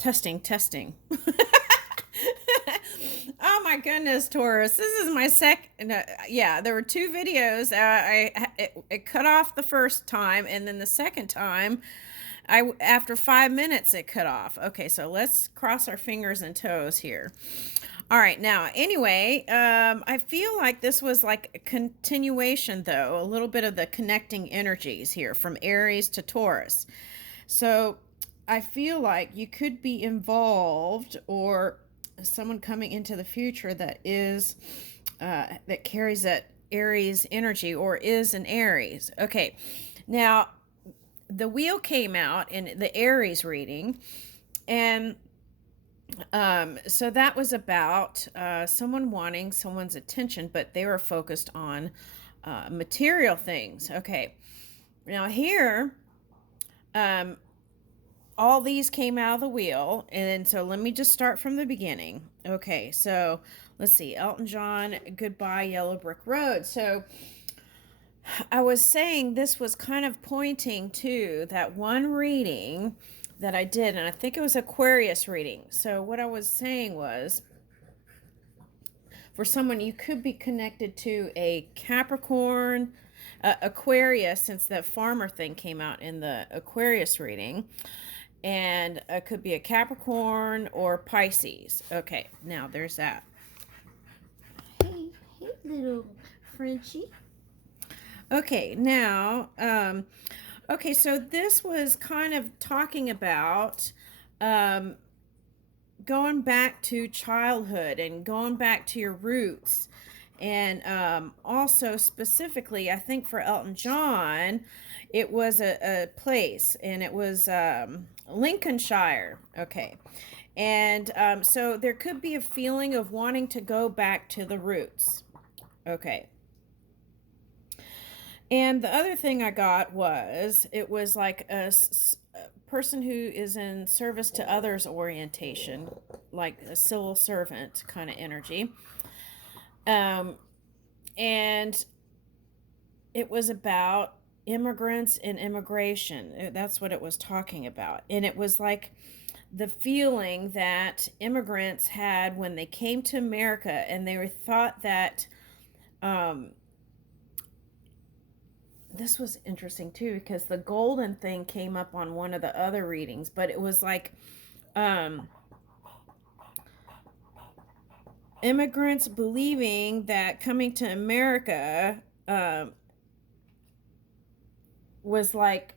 Testing, testing. Oh my goodness, Taurus. This is my second. Yeah, there were two videos. It cut off the first time, and then the second time, I after 5 minutes it cut off. Okay, so let's cross our fingers and toes here. All right, now anyway, I feel like this was like a continuation, though, a little bit of the connecting energies here from Aries to Taurus. So I feel like you could be involved, or someone coming into the future that is that carries that Aries energy or is an Aries. Okay, now the wheel came out in the Aries reading, and so that was about someone wanting someone's attention, but they were focused on material things. Okay, now here, um, all these came out of the wheel, and so let me just start from the beginning. Okay, so let's see. Elton John, Goodbye Yellow Brick Road. So I was saying this was kind of pointing to that one reading that I did, and I think it was Aquarius reading. So what I was saying was, for someone, you could be connected to a Capricorn, Aquarius, since that farmer thing came out in the Aquarius reading, and it could be a Capricorn or Pisces. Okay, now there's that. Hey, hey, little Frenchie. Okay, now, okay, so this was kind of talking about going back to childhood and going back to your roots. And also, specifically, I think for Elton John, it was a place, and it was Lincolnshire. Okay. And so there could be a feeling of wanting to go back to the roots. Okay. And the other thing I got was, it was like a person who is in service to others orientation, like a civil servant kind of energy. Um, and it was about immigrants and immigration. That's what it was talking about. And it was like the feeling that immigrants had when they came to America, and they were thought that this was interesting too, because the golden thing came up on one of the other readings, but it was like immigrants believing that coming to America was like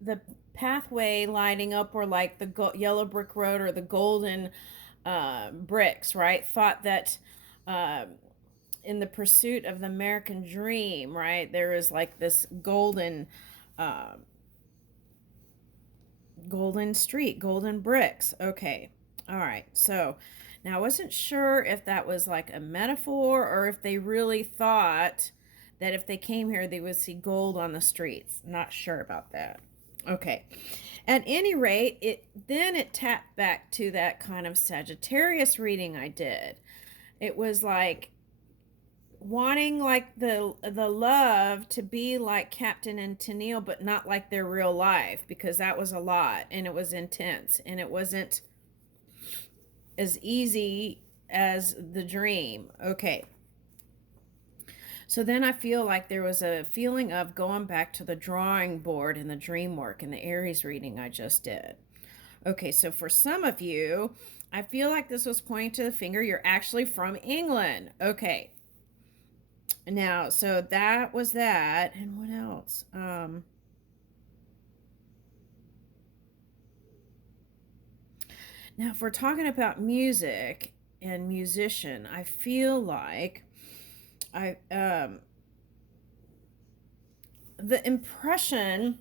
the pathway lighting up, or like the yellow brick road or the golden bricks, right? Thought that in the pursuit of the American dream, right, there is like this uh, golden street, golden bricks. Okay, all right. So now I wasn't sure if that was like a metaphor, or if they really thought that if they came here they would see gold on the streets. Not sure about that. Okay. At any rate, it tapped back to that kind of Sagittarius reading I did. It was like wanting like the love to be like Captain and Tennille, but not like their real life, because that was a lot, and it was intense, and it wasn't as easy as the dream. Okay. So then I feel like there was a feeling of going back to the drawing board and the dream work in the Aries reading I just did. Okay, so for some of you, I feel like this was pointing to the finger. You're actually from England. Okay. Now, so that was that. And what else? Now, if we're talking about music and musician, I feel like the impression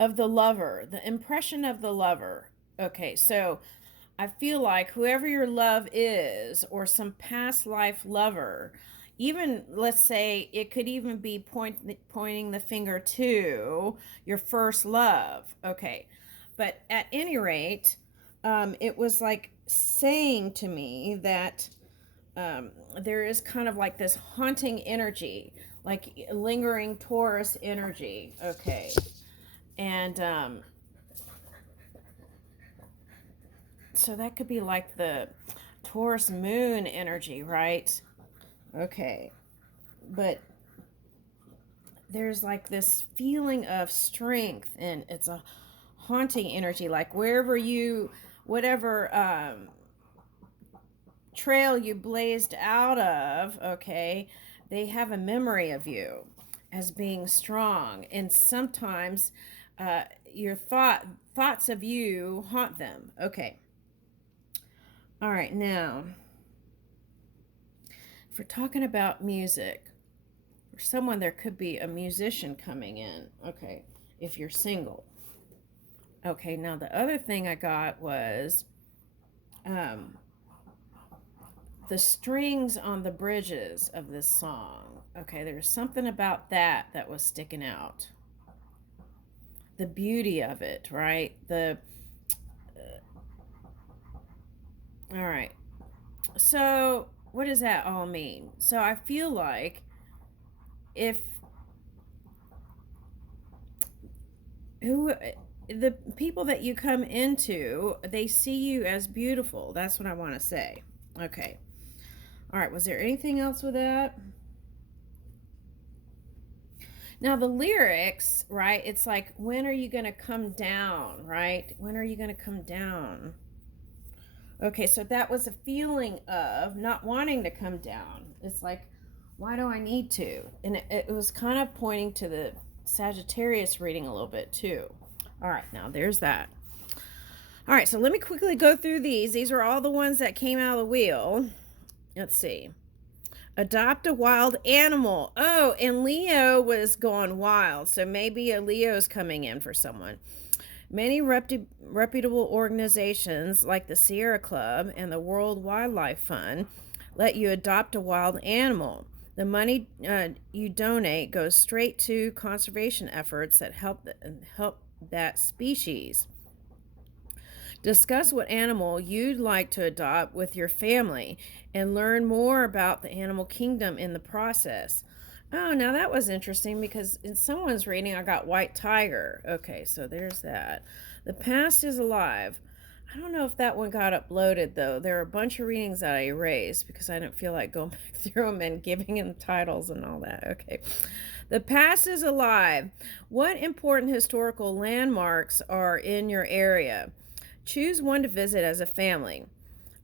of the lover, the impression of the lover. Okay, so I feel like whoever your love is, or some past life lover, even let's say it could even be pointing the finger to your first love. Okay, but at any rate, it was like saying to me that there is kind of like this haunting energy, like lingering Taurus energy. Okay, and So that could be like the Taurus moon energy, right? Okay. But there's like this feeling of strength, and it's a haunting energy. Like wherever you, whatever trail you blazed out of, okay, they have a memory of you as being strong. And sometimes your thoughts of you haunt them. Okay. All right, now, if we're talking about music, for someone, there could be a musician coming in. Okay, if you're single. Okay, now the other thing I got was um, the strings on the bridges of this song. Okay, there's something about that was sticking out. The beauty of it, right? All right. So, what does that all mean? So, I feel like if who the people that you come into, they see you as beautiful. That's what I want to say. Okay. All right. Was there anything else with that? Now, the lyrics, right? It's like, when are you going to come down, right? When are you going to come down? Okay, so that was a feeling of not wanting to come down. It's like, why do I need to? And it was kind of pointing to the Sagittarius reading a little bit too. All right, now there's that. All right, so let me quickly go through these. These are all the ones that came out of the wheel. Let's see. Adopt a wild animal. Oh, and Leo was going wild, so maybe a Leo's coming in for someone. Many reputable organizations like the Sierra Club and the World Wildlife Fund let you adopt a wild animal. The money you donate goes straight to conservation efforts that help that species. Discuss what animal you'd like to adopt with your family and learn more about the animal kingdom in the process. Oh, now that was interesting because in someone's reading I got white tiger. Okay, so there's that. The past is alive. I don't know if that one got uploaded though. There are a bunch of readings that I erased because I didn't feel like going back through them and giving them titles and all that. Okay. The past is alive. What important historical landmarks are in your area? Choose one to visit as a family.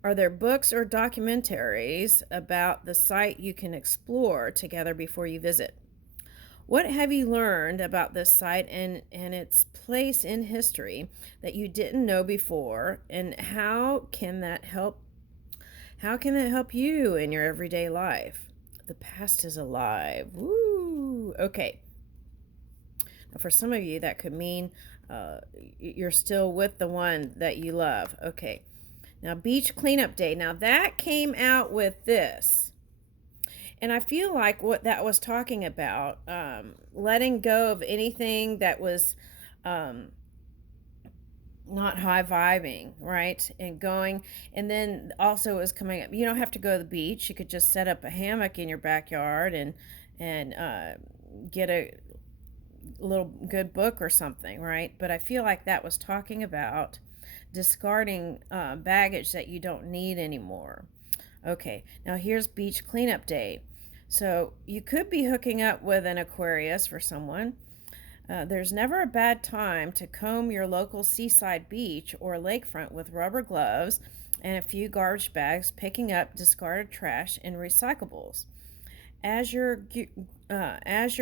Are there books or documentaries about the site you can explore together before you visit? What have you learned about this site and its place in history that you didn't know before? And how can that help? How can it help you in your everyday life? The past is alive. Woo! Okay. Now, for some of you, that could mean you're still with the one that you love. Okay. Now, beach cleanup day. Now, that came out with this. And I feel like what that was talking about, letting go of anything that was not high vibing, right? And going, and then also it was coming up. You don't have to go to the beach. You could just set up a hammock in your backyard and get a little good book or something, right? But I feel like that was talking about discarding baggage that you don't need anymore. Okay, now here's beach cleanup day. So you could be hooking up with an Aquarius for someone. There's never a bad time to comb your local seaside beach or lakefront with rubber gloves and a few garbage bags, picking up discarded trash and recyclables. As your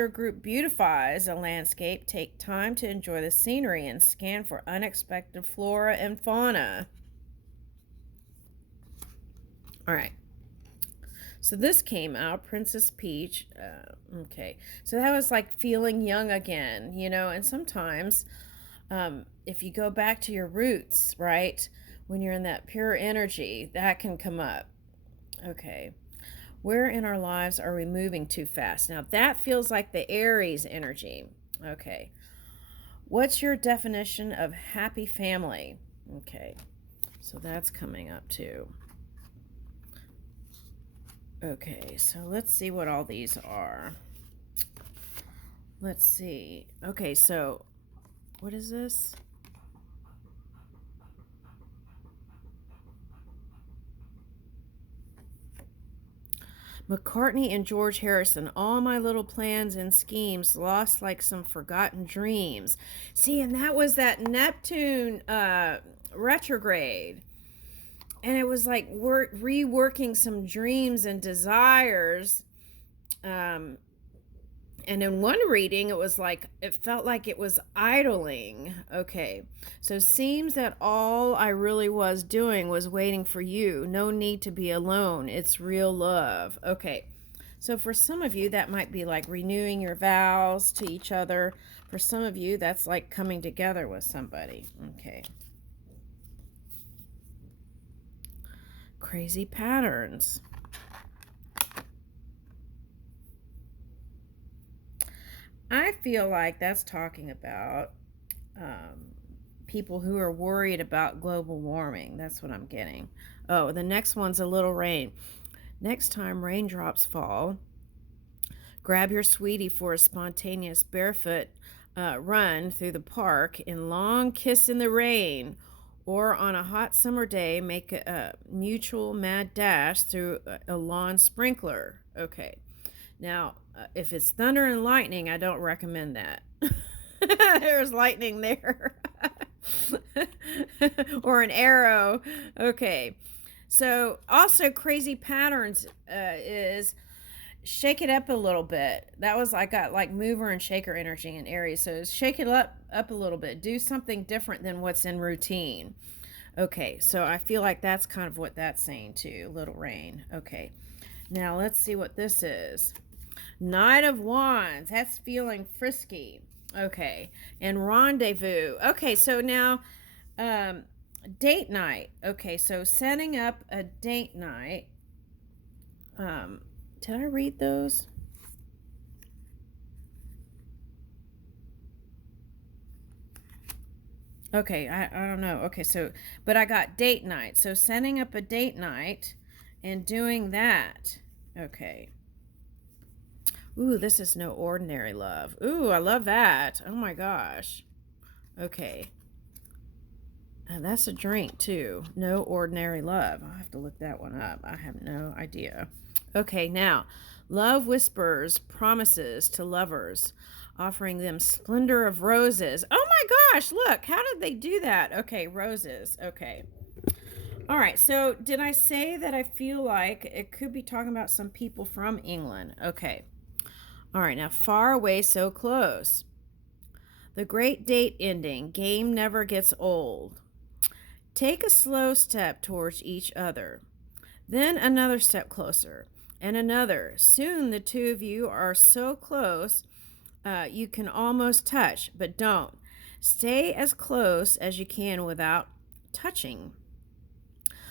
group beautifies a landscape, take time to enjoy the scenery and scan for unexpected flora and fauna. All right. So this came out, Princess Peach. Okay. So that was like feeling young again, you know, and sometimes if you go back to your roots, right, when you're in that pure energy, that can come up. Okay. Where in our lives are we moving too fast? Now that feels like the Aries energy. Okay. What's your definition of happy family? Okay. So that's coming up too. Okay, so let's see what all these are. Let's see. Okay, so what is this? McCartney and George Harrison, all my little plans and schemes lost like some forgotten dreams. See, and that was that Neptune retrograde. And it was like reworking some dreams and desires. Um, and in one reading, it was like, it felt like it was idling. Okay. So seems that all I really was doing was waiting for you. No need to be alone. It's real love. Okay. So for some of you, that might be like renewing your vows to each other. For some of you, that's like coming together with somebody. Okay. Crazy patterns. I feel like that's talking about people who are worried about global warming. That's what I'm getting. Oh, the next one's a little rain. Next time raindrops fall, grab your sweetie for a spontaneous barefoot run through the park in long kiss in the rain. Or on a hot summer day, make a mutual mad dash through a lawn sprinkler. Okay. Now, if it's thunder and lightning, I don't recommend that. There's lightning there. Or an arrow. Okay. So, also, crazy patterns is shake it up a little bit. That was, I got like mover and shaker energy in Aries. So, shake it up a little bit. Do something different than what's in routine. Okay. So, I feel like that's kind of what that's saying too. Little rain. Okay. Now, let's see what this is. Knight of Wands. That's feeling frisky. Okay. And rendezvous. Okay, so now date night. Okay, so setting up a date night. Did I read those? Okay, I don't know. Okay, so but I got date night. So setting up a date night and doing that. Okay. Ooh, this is no ordinary love. Ooh, I love that. Oh my gosh. Okay. And that's a drink too. No ordinary love. I'll have to look that one up. I have no idea. Okay, now, love whispers promises to lovers, offering them splendor of roses. Oh my gosh, look, how did they do that? Okay, roses. Okay. All right, so did I say that I feel like it could be talking about some people from England? Okay. All right, now far away, so close. The great date ending. Game never gets old. Take a slow step towards each other. Then another step closer. And another. Soon the two of you are so close you can almost touch, but don't. Stay as close as you can without touching.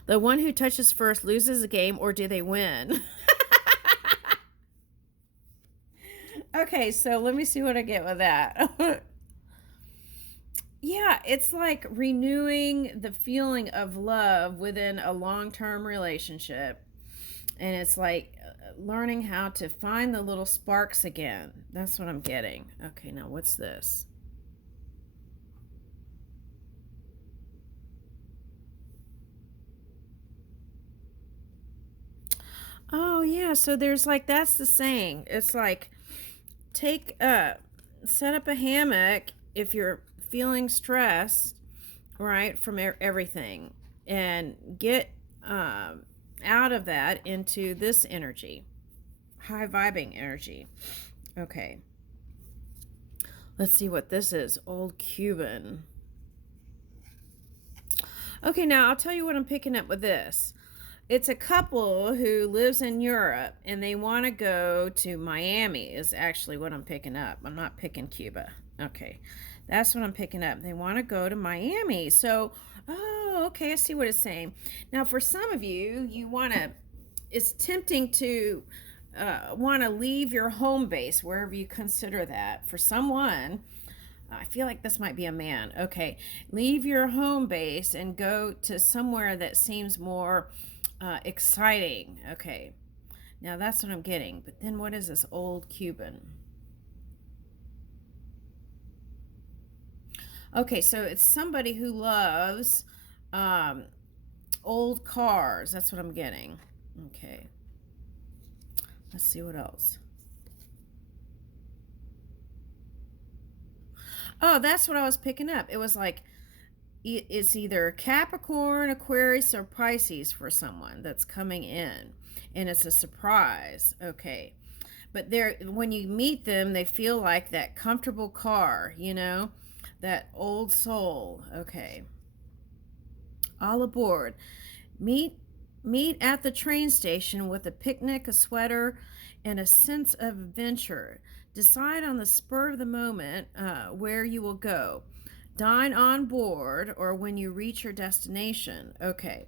The one who touches first loses the game, or do they win? Okay, so let me see what I get with that. Yeah, it's like renewing the feeling of love within a long-term relationship. And it's like learning how to find the little sparks again. That's what I'm getting. Okay, now what's this? Oh, yeah, so there's like, that's the saying. It's like, set up a hammock if you're feeling stressed, right, from everything, and get out of that into this energy, high vibing energy. Okay, let's see what this is. Old Cuban. Okay, now I'll tell you what I'm picking up with this. It's a couple who lives in Europe and they want to go to Miami, is actually what I'm picking up. I'm not picking Cuba. Okay, that's what I'm picking up. They want to go to Miami. So, oh, okay, I see what it's saying. Now, for some of you, it's tempting to want to leave your home base, wherever you consider that. For someone, I feel like this might be a man. Okay, leave your home base and go to somewhere that seems more exciting. Okay, now that's what I'm getting. But then what is this old Cuban? Okay, so it's somebody who loves old cars. That's what I'm getting. Okay. Let's see what else. Oh, that's what I was picking up. It was like it's either Capricorn, Aquarius, or Pisces for someone that's coming in, and it's a surprise. Okay. But they're when you meet them, they feel like that comfortable car, that old soul. Okay. All aboard. Meet meet at the train station with a picnic, a sweater, and a sense of adventure. Decide on the spur of the moment where you will go. Dine on board or when you reach your destination. Okay.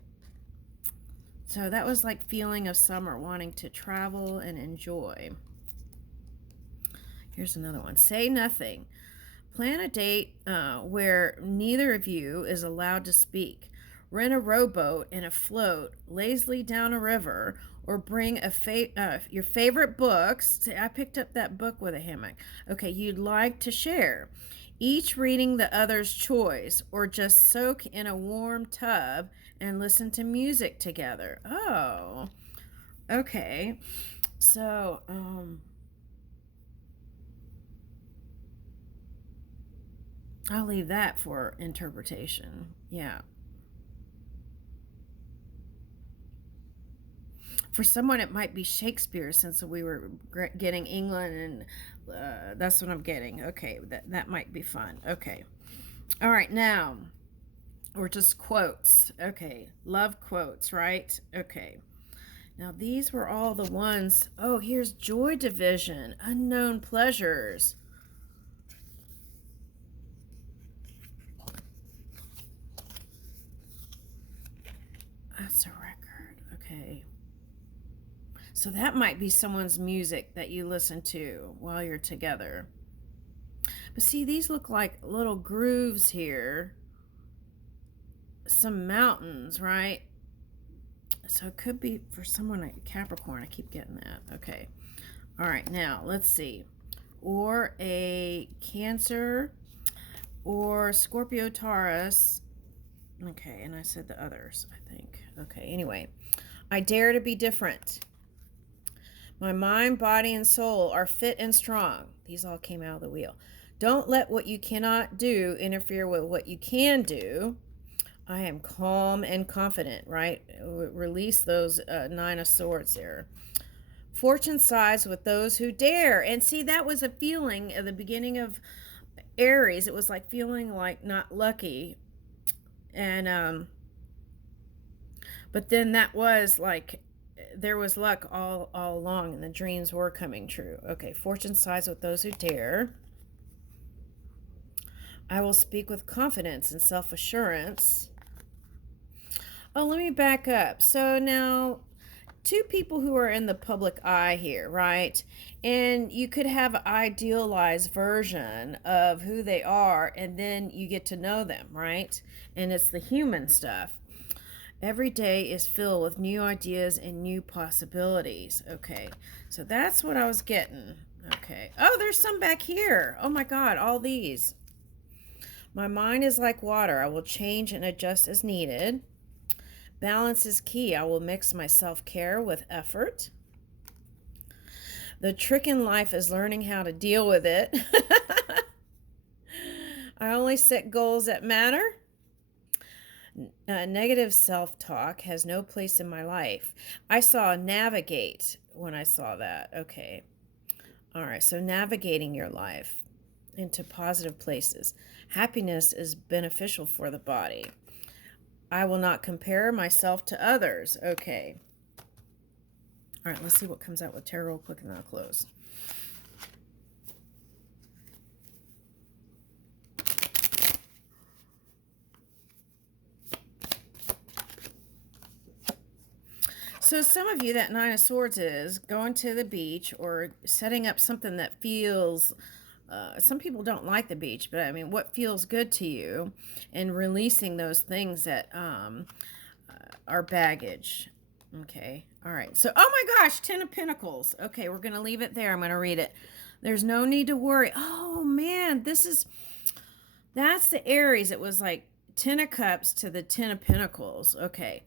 So that was like feeling of summer, wanting to travel and enjoy. Here's another one. Say nothing. Plan a date where neither of you is allowed to speak. Rent a rowboat and a float lazily down a river, or bring your favorite books. Say, I picked up that book with a hammock. Okay, you'd like to share. Each reading the other's choice, or just soak in a warm tub and listen to music together. Oh, okay. So, I'll leave that for interpretation. Yeah. For someone, it might be Shakespeare, since we were getting England, and that's what I'm getting. Okay, that might be fun. Okay. All right, now, or just quotes. Okay, love quotes, right? Okay. Now, these were all the ones. Oh, here's Joy Division, Unknown Pleasures. That's a record. Okay. So that might be someone's music that you listen to while you're together. But see, these look like little grooves here. Some mountains, right? So it could be for someone like Capricorn. I keep getting that. Okay. All right. Now, let's see. Or a Cancer or Scorpio, Taurus. Okay. And I said the others, I think. Okay. Anyway, I dare to be different. My mind, body, and soul are fit and strong. These all came out of the wheel. Don't let what you cannot do interfere with what you can do. I am calm and confident, right? Release those Nine of Swords there. Fortune sides with those who dare. And see, that was a feeling at the beginning of Aries. It was like feeling like not lucky. And, but then that was like, there was luck all along, and the dreams were coming true. Okay, fortune sides with those who dare. I will speak with confidence and self-assurance. Oh, let me back up. So now, two people who are in the public eye here, right? And you could have an idealized version of who they are, and then you get to know them, right? And it's the human stuff. Every day is filled with new ideas and new possibilities. Okay, so that's what I was getting. Okay. Oh, there's some back here. Oh my God, all these. My mind is like water. I will change and adjust as needed. Balance is key. I will mix my self-care with effort. The trick in life is learning how to deal with it. I only set goals that matter. Negative self-talk has no place in my life. I saw navigate when I saw that. Okay. All right. So navigating your life into positive places. Happiness is beneficial for the body. I will not compare myself to others. Okay. All right. Let's see what comes out with tarot real quick, and then I'll close. So some of you, that Nine of Swords is going to the beach or setting up something that feels, some people don't like the beach, but I mean, what feels good to you, and releasing those things that are baggage. Okay. All right. So, oh my gosh, Ten of Pentacles. Okay, we're going to leave it there. I'm going to read it. There's no need to worry. Oh man, that's the Aries. It was like Ten of Cups to the Ten of Pentacles. Okay.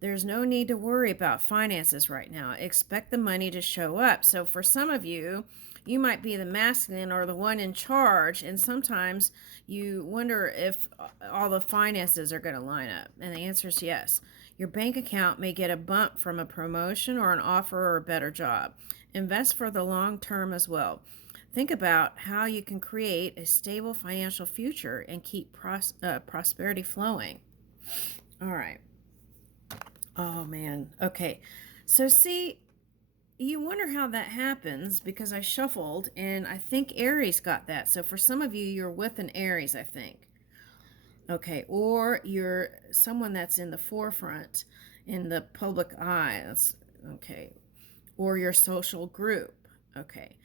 There's no need to worry about finances right now. Expect the money to show up. So for some of you, you might be the masculine or the one in charge, and sometimes you wonder if all the finances are going to line up. And the answer is yes. Your bank account may get a bump from a promotion or an offer or a better job. Invest for the long term as well. Think about how you can create a stable financial future and keep prosperity flowing. All right. Oh man. Okay. So see, you wonder how that happens because I shuffled and I think Aries got that. So for some of you, you're with an Aries, I think. Okay. Or you're someone that's in the forefront in the public eye. That's okay. Or your social group. Okay.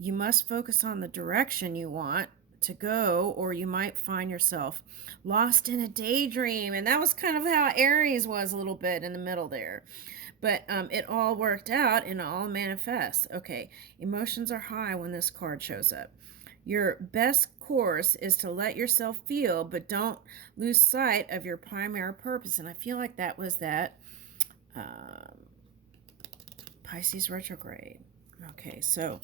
You must focus on the direction you want to go, or you might find yourself lost in a daydream. And that was kind of how Aries was a little bit in the middle there. But it all worked out and it all manifests. Okay, emotions are high when this card shows up. Your best course is to let yourself feel, but don't lose sight of your primary purpose. And I feel like that was that Pisces retrograde. Okay, so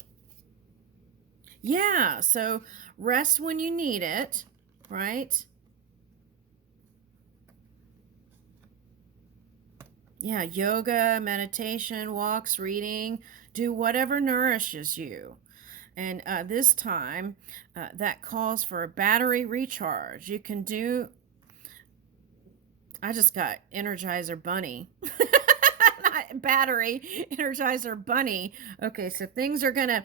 yeah, so rest when you need it, right? Yeah, yoga, meditation, walks, reading, do whatever nourishes you. And this time, that calls for a battery recharge. You can do, I just got Energizer Bunny. Not battery, Energizer Bunny. Okay, so things are going to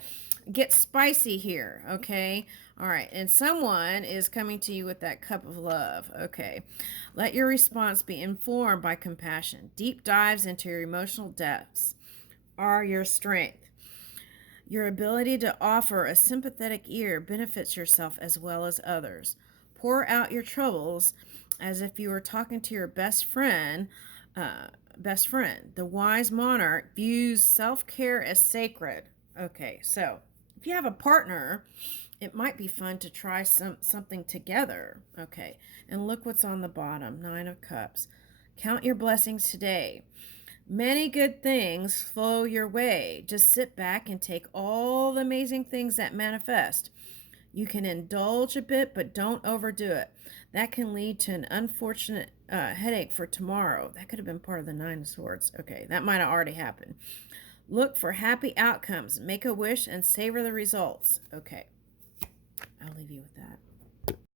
get spicy here, okay? All right, and someone is coming to you with that cup of love, okay? Let your response be informed by compassion. Deep dives into your emotional depths are your strength. Your ability to offer a sympathetic ear benefits yourself as well as others. Pour out your troubles as if you were talking to your best friend. The wise monarch views self-care as sacred. Okay, so if you have a partner, it might be fun to try something together. Okay, and look what's on the bottom, 9 of Cups. Count your blessings today. Many good things flow your way. Just sit back and take all the amazing things that manifest. You can indulge a bit, but don't overdo it. That can lead to an unfortunate headache for tomorrow. That could have been part of the 9 of Swords. Okay, that might have already happened. Look for happy outcomes. Make a wish and savor the results. Okay, I'll leave you with that.